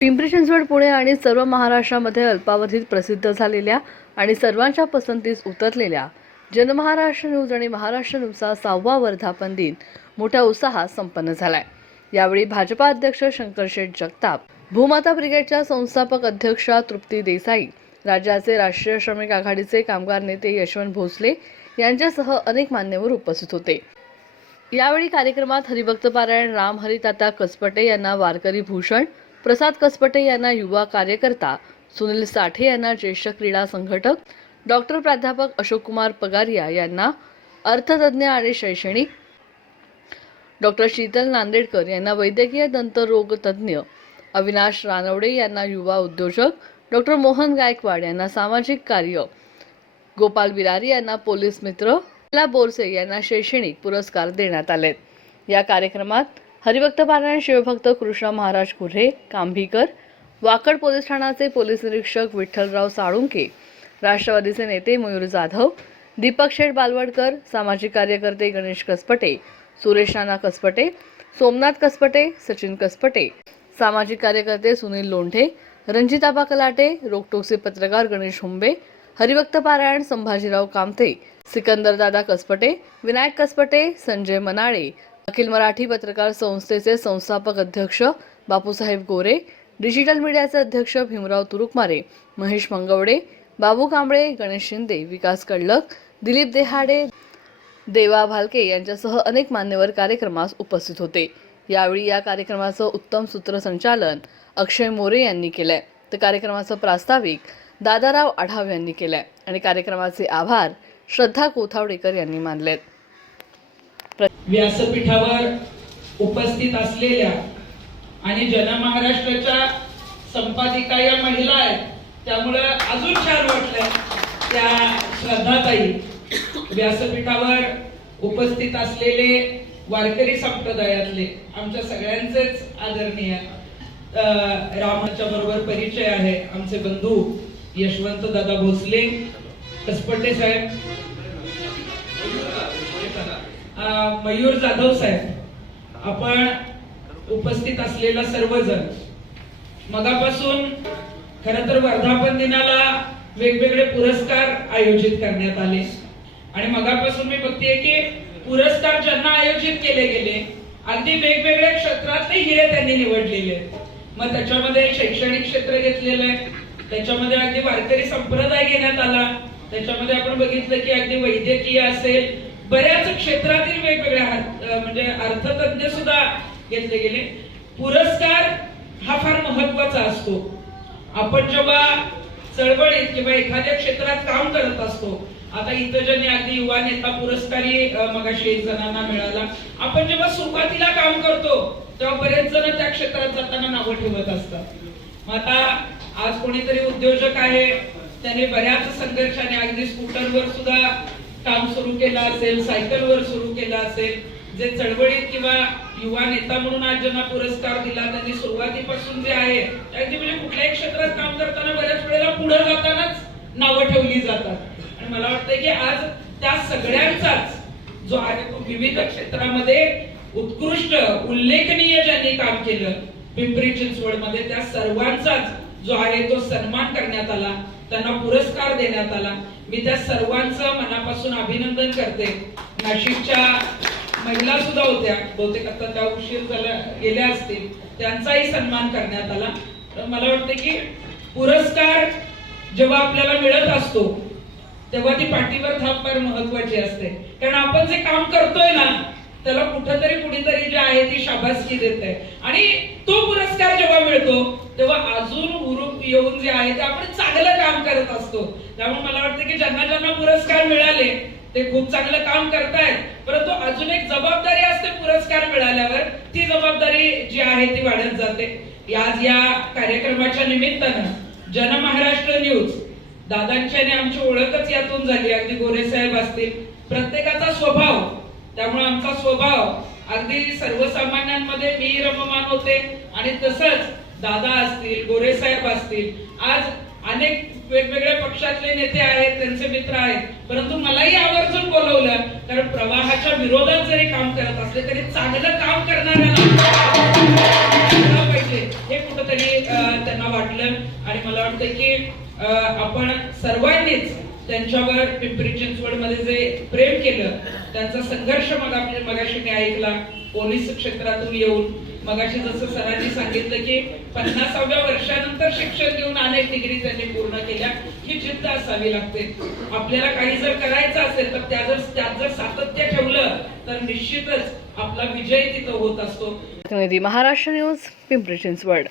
पिंपरी चिंचवड पुणे आणि सर्व महाराष्ट्रामध्ये अल्पावधीत प्रसिद्ध झालेल्या आणि सर्वांच्या पसंतीस उतरलेल्या जनमहाराष्ट्र न्यूज आणि महाराष्ट्र न्यूजचा सहावा वर्धापन दिन मोठ्या उत्साहात संपन्न झालाय. यावेळी भाजपा अध्यक्ष शंकरशेठ जगताप भूमाता ब्रिगेडच्या संस्थापक अध्यक्षा तृप्ती देसाई राज्याचे राष्ट्रीय श्रमिक आघाडीचे कामगार नेते यशवंत भोसले यांच्यासह अनेक मान्यवर उपस्थित होते. यावेळी कार्यक्रमात हरिभक्त पारायण राम हरिताता कसपटे यांना वारकरी भूषण प्रसाद कसपटे यांना युवा कार्यकर्ता सुनील साठे यांना ज्येष्ठ क्रीडा संघटक डॉक्टर प्राध्यापक अशोक कुमार पगारिया यांना अर्थतज्ज्ञ आणि शैक्षणिक डॉक्टर शीतल नांदेडकर यांना वैद्यकीय दंतरोगतज्ज्ञ अविनाश रानवडे यांना युवा उद्योजक डॉक्टर मोहन गायकवाड यांना सामाजिक कार्य गोपाल बिरारी यांना पोलीस मित्र बोरसे यांना शैक्षणिक पुरस्कार देण्यात आले या कार्यक्रमात हरिभक्त पारायण शिवभक्त कृष्णा महाराज कुऱ्हे कांभीकर वाकड पोलीस ठाण्याचे पोलीस निरीक्षक विठ्ठलराव साळुंके राष्ट्रवादीचे नेते मयूर जाधव दीपक शेठ बालवडकर सामाजिक कार्यकर्ते गणेश कसपटे सुरेश नाना कसपटे सोमनाथ कसपटे सचिन कसपटे सामाजिक कार्यकर्ते सुनील लोंढे रणजिताबा कलाटे रोकटोकचे पत्रकार गणेश हुंबे हरिभक्त पारायण संभाजीराव कामते सिकंदरदादा कसपटे विनायक कसपटे संजय मनाळे अखिल मराठी पत्रकार संस्थेचे संस्थापक अध्यक्ष बापूसाहेब गोरे डिजिटल मीडियाचे अध्यक्ष भीमराव तुरुकमारे महेश मंगवडे बाबू कांबळे गणेश शिंदे विकास कडलक दिलीप देहाडे देवा भालके यांच्यासह अनेक मान्यवर कार्यक्रमास उपस्थित होते. यावेळी या कार्यक्रमाचं उत्तम सूत्रसंचालन अक्षय मोरे यांनी केलंय. तर कार्यक्रमाचं प्रास्ताविक दादाराव आढाव यांनी केलंय. आणि कार्यक्रमाचे आभार श्रद्धा कोथावडेकर यांनी मानलेत. व्यासपीठावर उपस्थित असलेल्या आणि जनमहाराष्ट्राच्या संपादिका या महिला आहेत. त्यामुळे अजून छान वाटलं त्या श्रद्धाताई. व्यासपीठावर उपस्थित असलेले वारकरी संप्रदायातले आमच्या सगळ्यांचेच आदरणीय रामाच्या बरोबर परिचय आहे. आमचे बंधू यशवंत दादा भोसले कसपटे साहेब मयूर जाधव साहेब आपण उपस्थित असलेला सर्वजण मगापासून खर तर वर्धापन दिनाला वेगवेगळे पुरस्कार आयोजित करण्यात आले. आणि मगापासून मी बघते की पुरस्कार ज्यांना आयोजित केले गेले अगदी वेगवेगळ्या क्षेत्रातले हिरे त्यांनी निवडलेले. मग त्याच्यामध्ये शैक्षणिक क्षेत्र घेतलेलं आहे त्याच्यामध्ये अगदी वारकरी संप्रदाय घेण्यात आला त्याच्यामध्ये आपण बघितलं की अगदी वैद्यकीय असेल बऱ्याच क्षेत्रातील वेगवेगळ्या म्हणजे अर्थतज्ञ सुद्धा घेतले गेले. पुरस्कार हा फार महत्त्वाचा असतो. आपण जेव्हा चळवळीत किंवा एखाद्या क्षेत्रात काम करत असतो आता इथं ज्यांनी अगदी युवा नेता पुरस्कारही मगाशी एक जणांना मिळाला. आपण जेव्हा सुरुवातीला काम करतो तेव्हा बरेच जण त्या क्षेत्रात जाताना नावं ठेवत असतात. मग आता आज कोणीतरी उद्योजक आहे त्याने बऱ्याच संघर्षाने अगदी स्कूटरवर सुद्धा काम सुरू केलं असेल सायकलवर सुरू केलं असेल जे चळवळीत किंवा युवा नेता म्हणून आज ज्यांना पुरस्कार दिला त्यांनी सुरुवातीपासून जे आहे अगदी म्हणजे कुठल्याही क्षेत्रात काम करताना बऱ्याच वेळेला पुढे जातानाच नावं ठेवली जातात. आणि मला वाटतं की आज त्या सगळ्यांचाच जो आहे तो विविध क्षेत्रामध्ये उत्कृष्ट उल्लेखनीय ज्यांनी काम केलं पिंपरी चिंचवडमध्ये त्या सर्वांचाच जो आहे तो सन्मान करण्यात आला. त्यांना पुरस्कार देण्यात आला. मी त्या सर्वांचं मनापासून अभिनंदन करते. नाशिकच्या महिला सुद्धा होत्या. बहुतेक आता त्या उशीर झाल्या गेल्या असतील. त्यांचाही सन्मान करण्यात आला. तर मला वाटतं की पुरस्कार जेव्हा आपल्याला मिळत असतो तेव्हा ती पाठीवर थाप फार महत्वाची असते. कारण आपण जे काम करतोय ना त्याला कुठंतरी कुणीतरी जे आहे ती शाबासकी देत. आहे आणि तो पुरस्कार जेव्हा मिळतो तेव्हा अजून उरूप येऊन जे आहे ते आपण चांगलं काम करत असतो. त्यामुळे मला वाटतं की ज्यांना ज्यांना पुरस्कार मिळाले ते खूप चांगलं काम करतायत. परंतु अजून एक जबाबदारी असते पुरस्कार मिळाल्यावर ती जबाबदारी जी आहे ती वाढत जाते. आज या कार्यक्रमाच्या निमित्तानं जनमहाराष्ट्र न्यूज दादांची आणि आमची ओळखच यातून झाली. अगदी गोरे साहेब असतील. प्रत्येकाचा स्वभाव त्यामुळे आमचा स्वभाव अगदी सर्वसामान्यांमध्ये मी रममान होते. आणि तसंच दादा असतील गोरेसाहेब असतील आज अनेक वेगवेगळ्या पक्षातले नेते आहेत त्यांचे मित्र आहेत. परंतु मलाही आवर्जून बोलवलं कारण प्रवाहाच्या विरोधात जरी काम करत असले तरी चांगलं काम करणाऱ्याला पाहिजे. हे कुठंतरी त्यांना वाटलं. आणि मला वाटतं की आपण सर्वांनीच त्यांच्यावर पिंपरी चिंचवडमध्ये जे प्रेम केलं त्यांचा संघर्ष मग आपण मगाशी मी ऐकला. पोलीस क्षेत्रातून येऊन मगाशी जसं सरांनी सांगितलं की पन्नासाव्या वर्षानंतर शिक्षण घेऊन अनेक डिग्री त्यांनी पूर्ण केल्या ही जिद्द असावी लागते. आपल्याला काही जर करायचं असेल तर त्या जर त्यात जर सातत्य ठेवलं तर निश्चितच आपला विजय तिथं होत असतो. महाराष्ट्र न्यूज पिंपरी चिंचवड.